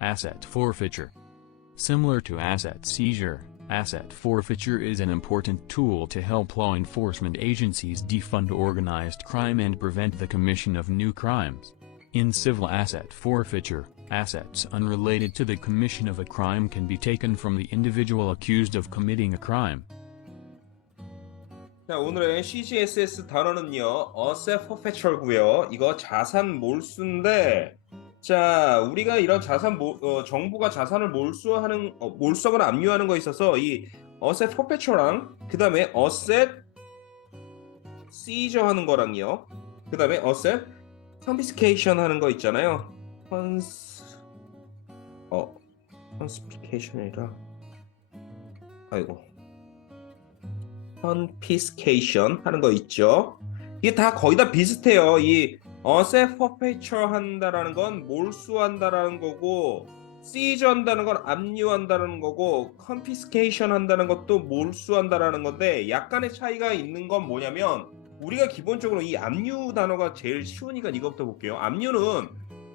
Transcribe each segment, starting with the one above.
asset forfeiture. Similar to asset seizure, asset forfeiture is an important tool to help law enforcement agencies defund organized crime and prevent the commission of new crimes. In civil asset forfeiture, assets unrelated to the commission of a crime can be taken from the individual accused of committing a crime. 자, 오늘의 CGSS 단어는요, Asset Forfeiture고요. 이거 자산 몰수인데, 자, 우리가 이런 자산 몰, 어, 정부가 자산을 몰수하는, 어, 몰수하거나 압류하는 거에 있어서 이 Asset Forfeiture랑 그 다음에 Asset Seizure 하는 거랑요. 그 다음에 Asset Confiscation 하는 거 있잖아요. 컨스, 어, Confiscation이라, 아이고. confiscation 하는 거 있죠. 이게 다 거의 다 비슷해요. 이 asset forfeiture 한다라는 건 몰수한다라는 거고 seize 한다는 건 압류한다는 거고 confiscation 한다는 것도 몰수한다라는 건데 약간의 차이가 있는 건 뭐냐면 우리가 기본적으로 이 압류 단어가 제일 쉬우니까 이것부터 볼게요. 압류는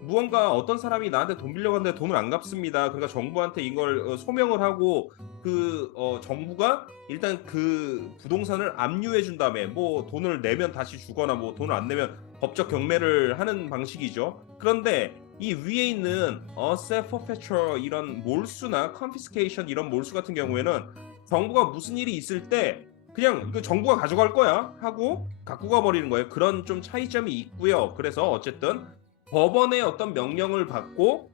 무언가 어떤 사람이 나한테 돈 빌려갔는데 돈을 안 갚습니다. 그러니까 정부한테 이걸 어, 소명을 하고 그 어, 정부가 일단 그 부동산을 압류해 준 다음에 뭐 돈을 내면 다시 주거나 뭐 돈을 안 내면 법적 경매를 하는 방식이죠. 그런데 이 위에 있는 asset forfeiture 이런 몰수나 confiscation 이런 몰수 같은 경우에는 정부가 무슨 일이 있을 때 그냥 그 정부가 가져갈 거야 하고 갖고 가 버리는 거예요. 그런 좀 차이점이 있고요. 그래서 어쨌든 법원의 어떤 명령을 받고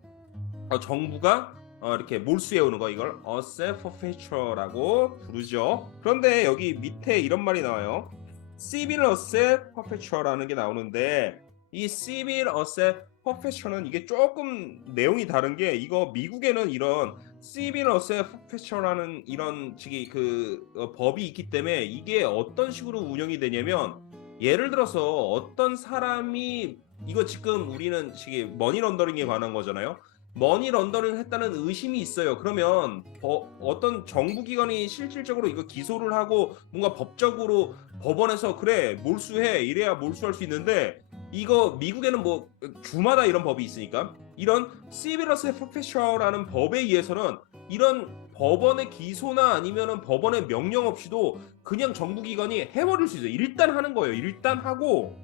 어, 정부가 어, 이렇게 몰수해 오는 거 이걸 asset forfeiture라고 부르죠. 그런데 여기 밑에 이런 말이 나와요. Civil asset forfeiture라는 게 나오는데 이 civil asset forfeiture는 이게 조금 내용이 다른 게 이거 미국에는 이런 civil asset forfeiture라는 이런 지기 그 어, 법이 있기 때문에 이게 어떤 식으로 운영이 되냐면 예를 들어서 어떤 사람이 이거 지금 우리는 지금 머니 런더링에 관한 거잖아요. 머니 런더링 했다는 의심이 있어요. 그러면 버- 어떤 정부 기관이 실질적으로 이거 기소를 하고 뭔가 법적으로 법원에서 그래 몰수해 이래야 몰수할 수 있는데 이거 미국에는 뭐 주마다 이런 법이 있으니까 이런 시비러스 프로페셔라는 법에 의해서는 이런 법원의 기소나 아니면은 법원의 명령 없이도 그냥 정부 기관이 해버릴 수 있어요. 일단 하는 거예요. 일단 하고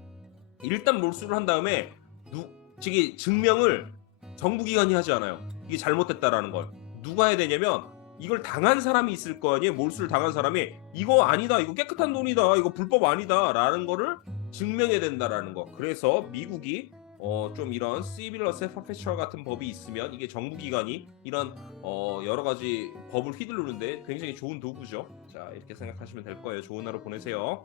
일단 몰수를 한 다음에 누 저기 증명을 정부 기관이 하지 않아요. 이게 잘못됐다라는 걸 누가 해야 되냐면 이걸 당한 사람이 있을 거 아니에요. 몰수를 당한 사람이 이거 아니다. 이거 깨끗한 돈이다. 이거 불법 아니다라는 거를 증명해야 된다라는 거. 그래서 미국이 어 좀 이런 시빌러스 퍼페처 같은 법이 있으면 이게 정부 기관이 이런 어 여러 가지 법을 휘두르는데 굉장히 좋은 도구죠. 자 이렇게 생각하시면 될 거예요. 좋은 하루 보내세요.